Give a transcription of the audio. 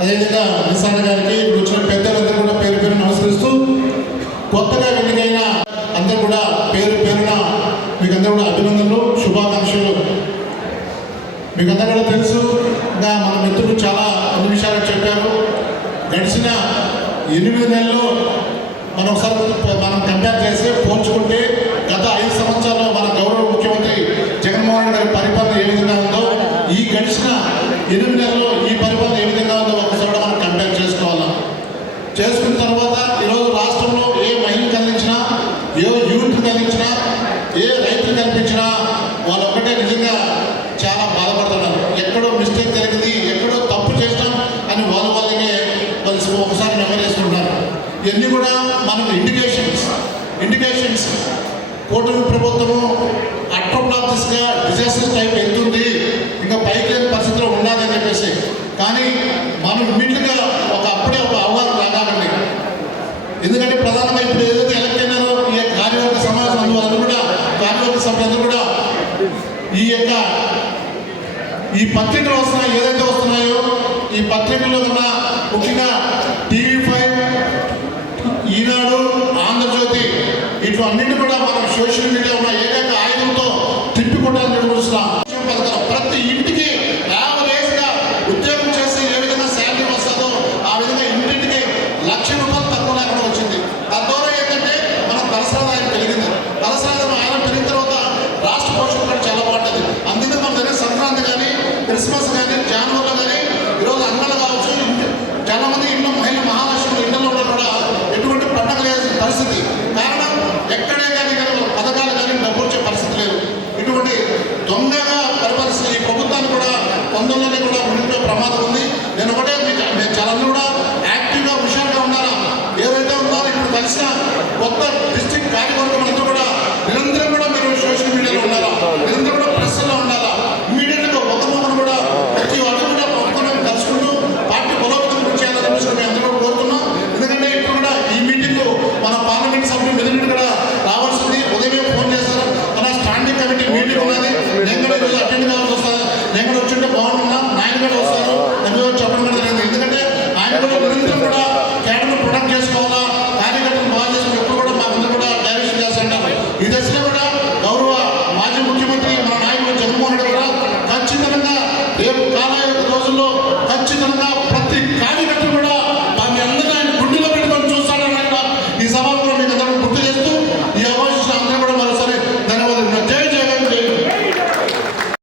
అదేవిధంగా నిసార్ గారికి వచ్చిన పెద్దలందరూ కూడా పేరు పేరు నమస్కరిస్తూ కొత్తగా ఎన్నికైన అందరూ కూడా పేరు పేరున మీకు అందరూ కూడా అభినందనలు శుభాకాంక్షలు. మీకు అందరూ కూడా తెలుసు, ఇంకా మన మిత్రులు చాలా అన్ని విషయాలు చెప్పారు. గడిచిన 8 నెలల్లో మనం ఒకసారి కంపేర్ చేసి పోల్చుకుంటే గత 5 సంవత్సరాల్లో మన గౌరవ ముఖ్యమంత్రి జగన్మోహన్ రెడ్డి గారి పరిపాలన ఏ విధంగా ఉందో, ఈ గడిచిన 8 నెలల్లో ఈ పరిపాలన ఏ విధంగా ఉందో ఒకసారి మనం కంపేర్ చేసుకోవాలి. చేసుకున్న తర్వాత ఈరోజు రాష్ట్రంలో ఏ మహిళ కల్పించినా, ఏ యూత్ కల్పించినా, ఏ రైతులు కల్పించినా వాళ్ళు ఒక్కటే నిజంగా చాలా బాధపడుతున్నారు. ఎక్కడో మిస్టేక్ జరిగింది, ఎక్కడో తప్పు చేసినాం అని వాళ్ళకే ఒకసారి మెమరీ చేసుకుంటారు. ఇవన్నీ కూడా మనం ఇండికేషన్స్ కూటమి ప్రభుత్వము అట్రోప్లాప్టిస్గా డిజాస్టర్ టైప్ వెళ్తుంది, ఇంకా పైకి లేని పరిస్థితిలో ఉండాలని చెప్పేసి. కానీ మనం ఇమ్మీడియట్గా అప్పుడే ఒక అవగాహన రాగాలండి. ఎందుకంటే ప్రధానంగా ఇప్పుడు ఏదైతే ఎలక్ట్ అయినారో ఈ కార్యవర్గ సమావేశం అందువల్ల కూడా కార్యవర్గ సభ్యులందరూ కూడా ఈ పత్రికలు వస్తున్నాయి, ఏదైతే వస్తున్నాయో ఈ పత్రికల్లో కన్నా ముఖ్యంగా TV5, ఈనాడు, ఆంధ్రజ్యోతి ఇటు అన్నింటి కూడా మనం సోషల్ మీడియా ఉన్న ఏకైక ఆయుధంతో తిప్పికొట్టాలని నిర్వహిస్తున్నాం. ప్రతి ఇంటికి యావరేజ్గా ఉద్యోగం చేసి ఏ విధంగా శాలరీ వస్తుందో ఆ విధంగా ఇంటింటికి ₹1,00,000 తక్కువ లేకుండా వచ్చింది. తద్వారా ఏంటంటే మనం తలసరాదాయం పెరిగింది. తలసరాదాయం ఆయన పెరిగిన తర్వాత రాష్ట్ర పోషణ కూడా చాలా బాగుంటుంది. అందుకే మన దగ్గర సంక్రాంతి కానీ, క్రిస్మస్ కానీ, జాన్వరిలో కానీ ఈరోజు అంగళ్ళు కావచ్చు, చాలా మంది ఇంట్లో మహిళలు మహాలక్ష్మి ఇళ్లలో ఉండడం కూడా ఎటువంటి పండగ లేని పరిస్థితి. కారణం ఎక్కడే కానీ పథకాలు కానీ డబ్బు వచ్చే పరిస్థితి లేదు. ఇటువంటి దొంగగా పరిపాలిస్తున్న ఈ ప్రభుత్వాన్ని కూడా తొందరలోనే కూడా ఉండే ప్రమాదం ఉంది. నేను ఒకటే మేము చాలా కూడా యాక్టివ్గా హుషారుగా ఉండాలా. ఏదైతే ఉందో ఇప్పుడు కలిసిన కొత్త డిస్ట్రిక్ట్ కార్యవర్గం అంతా కూడా నిరంతరం కూడా మీరు సోషల్ మీడియాలో ఉండాలా, నిరంతరం కూడా ప్రెస్లో ఉండాలా. ఇమీడియట్గా ఒకరినొకరు కూడా ప్రతి ఒక్కరు కూడా ఒక్కొక్కరు కలుసుకుంటూ పార్టీ బలోపేతం చేయాలని చెప్పేసి మేము అందరూ కూడా కోరుతున్నాం. ఎందుకంటే ఇప్పుడు కూడా ఈ మీటింగ్ మన పార్లమెంట్ సభ్యులు మెదడు కూడా రావాల్సింది. ఉదయం ఫోన్ చేశారు, మన స్టాండింగ్ కమిటీ మీటింగ్ ఉన్నది, నేను కూడా ఈరోజు అటెండ్ కావాల్సి వస్తుంది, నేను కూడా వచ్చింటే బాగుంటున్నా, ఆయన కూడా వస్తారు అని చెప్పడం కూడా జరిగింది. ఎందుకంటే ఆయన కూడా నిరంతరం